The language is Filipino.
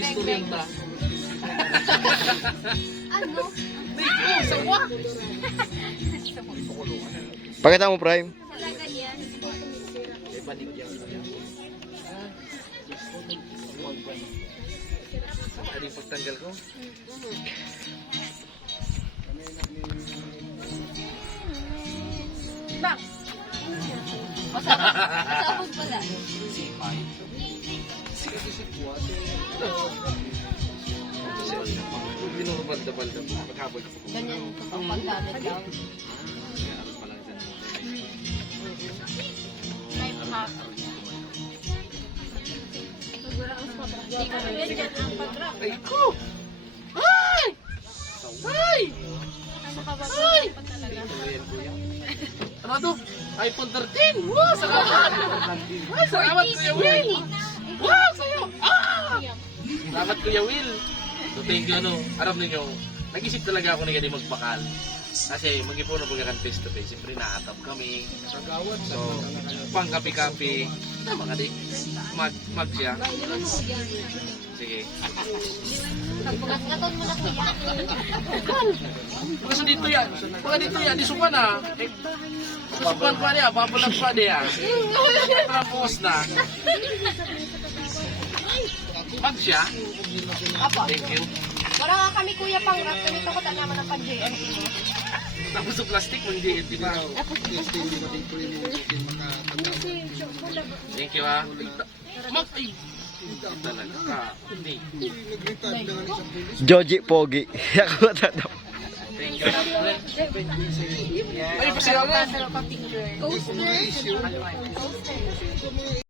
Nag-istoryan ta. Ano? Dito, sawa. Pakita mo, Prime. Talaga yan. May panigyan ka yan. Ano yung pagtanggal ko? Bang! Masabog pala. Sipay. Binubalda-balda mo. Pagkabal ka po. Ganyan kapag paggamit daw. Meron pa lang dyan. Life hack. Hindi ka ganyan ang pag-rap. Ay ko! Ay! Ay! Ay! Tuloyan ko yan. Ano to? iPhone 13! Wow! Salamat! Ay, salamat Kuya Will! Wow! Sa'yo! Ah! Salamat Kuya Will! So thank you ano. Alam ninyo, nag-isip talaga ako na ganyan magbakal. Kasi mag-ipuno po yan face to face. Siyempre naatap kami. So, pang kapi-kapi. Tama nga di. Mag siya. Sige. Nagbugat-gaton mo na kuya. Kasi dito yan. Pagka dito yan, di suman ah. Susukan pa niya, babalag pa niya. Tapos na. Mag siya. Apo. Thank you. Wala nga kami kuya pang rap. Ganito ko naman ang pag-JM. Tapos sa plastic, hindi ba? Thank you ah. Mag, ay. Talaga ka. Hindi. Joji Pogi. Ako tatap. Thank you. Ay, pasaya nga. Coaster.